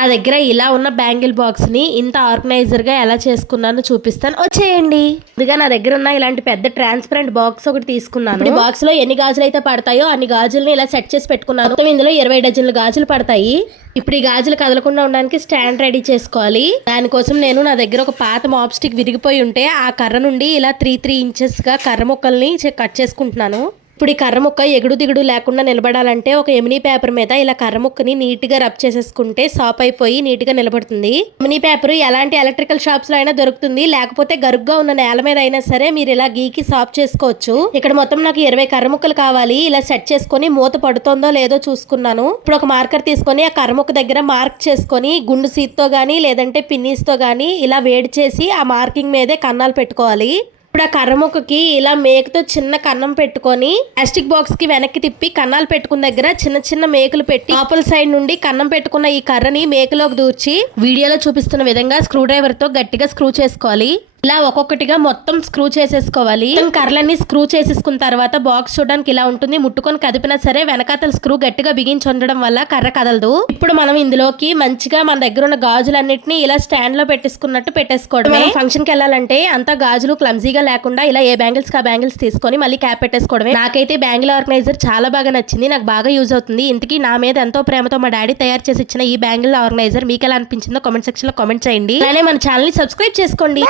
నా దగ్గర ఇలా ఉన్న బ్యాంగిల్ బాక్స్ ని ఇంత ఆర్గనైజర్ గా ఎలా చేసుకున్నానో చూపిస్తాను, వచ్చేయండి. ఇదిగా నా దగ్గర ఉన్న ఇలాంటి పెద్ద ట్రాన్స్పరెంట్ బాక్స్ ఒకటి తీసుకున్నాను. ఈ బాక్స్ లో ఎన్ని గాజులు అయితే పడతాయో అన్ని గాజుల్ని ఇలా సెట్ చేసి పెట్టుకున్నాను. మొత్తం ఇందులో 20 డజన్లు గాజులు పడతాయి. ఇప్పుడు ఈ గాజులు కదలకుండా ఉండడానికి స్టాండ్ రెడీ చేసుకోవాలి. దానికోసం నేను నా దగ్గర ఒక పాత మాప్ స్టిక్ విరిగిపోయి ఉంటే ఆ కర్ర నుండి ఇలా 3 ఇంచెస్ గా కర్ర ముక్కల్ని కట్ చేసుకుంటున్నాను. ఇప్పుడు ఈ కర్ర ముక్క ఎగుడు దిగుడు లేకుండా నిలబడాలంటే ఒక ఎమినీ పేపర్ మీద ఇలా కర్ర ముక్కని నీట్ గా రబ్ చేసేసుకుంటే సాప్ అయిపోయి నీట్ గా నిలబడుతుంది. ఎమినీ పేపర్ ఎలాంటి ఎలక్ట్రికల్ షాప్స్ లో అయినా దొరుకుతుంది, లేకపోతే గరుగ్గా ఉన్న నేల మీద అయినా సరే మీరు ఇలా గీకి సాప్ చేసుకోవచ్చు. ఇక్కడ మొత్తం నాకు 20 కర్ర ముక్కలు కావాలి. ఇలా సెట్ చేసుకొని మూత పడుతుందో లేదో చూసుకున్నాను. ఇప్పుడు ఒక మార్కర్ తీసుకొని ఆ కర్ర ముక్క దగ్గర మార్క్ చేసుకొని గుండు సీత్తో గానీ లేదంటే పిన్నీస్ తో గానీ ఇలా వేడి చేసి ఆ మార్కింగ్ మీదే కన్నాలు పెట్టుకోవాలి. ఇప్పుడు ఆ కర్ర ముక్కకి ఇలా మేకుతో చిన్న కన్నం పెట్టుకొని ప్లాస్టిక్ బాక్స్ కి వెనక్కి తిప్పి కన్నాలు పెట్టుకున్న దగ్గర చిన్న చిన్న మేకులు పెట్టి లోపల సైడ్ నుండి కన్నం పెట్టుకున్న ఈ కర్రని మేకులోకి దూర్చి వీడియోలో చూపిస్తున్న విధంగా స్క్రూ డ్రైవర్ తో గట్టిగా స్క్రూ చేసుకోవాలి. ఇలా ఒక్కొక్కటిగా మొత్తం స్క్రూ చేసేసుకోవాలి. కర్రలన్నీ స్క్రూ చేసేసుకున్న తర్వాత బాక్స్ చూడడానికి ఇలా ఉంటుంది. ముట్టుకొని కదిపినా సరే వెనకాతల స్క్రూ గట్టిగా బిగించి ఉండడం వల్ల కర్ర కదలదు. ఇప్పుడు మనం ఇందులోకి మంచిగా మన దగ్గర ఉన్న గాజులన్నిటిని ఇలా స్టాండ్ లో పెట్టేసుకున్నట్టు పెట్టేసుకోవడం. ఫంక్షన్ కి వెళ్ళాలంటే అంతా గాజులు క్లమ్జీగా లేకుండా ఇలా ఏ బ్యాంగిల్స్ కా బ్యాంగిల్స్ తీసుకొని మళ్ళీ క్యాప్ పెట్టేసుకోవడమే. నాకైతే బ్యాంగిల్ ఆర్గనైజర్ చాలా బాగా నచ్చింది, నాకు బాగా యూజ్ అవుతుంది. ఇంతకీ నా మీద ఎంతో ప్రేమతో మా డాడీ తయారు చేసి ఇచ్చిన ఈ బ్యాంగిల్ ఆర్గనైజర్ మీకు ఎలా అనిపించిందో కామెంట్ సెక్షన్ లో కామెంట్ చేయండి. అలానే మన ఛానల్ ని సబ్స్క్రైబ్ చేసుకోండి.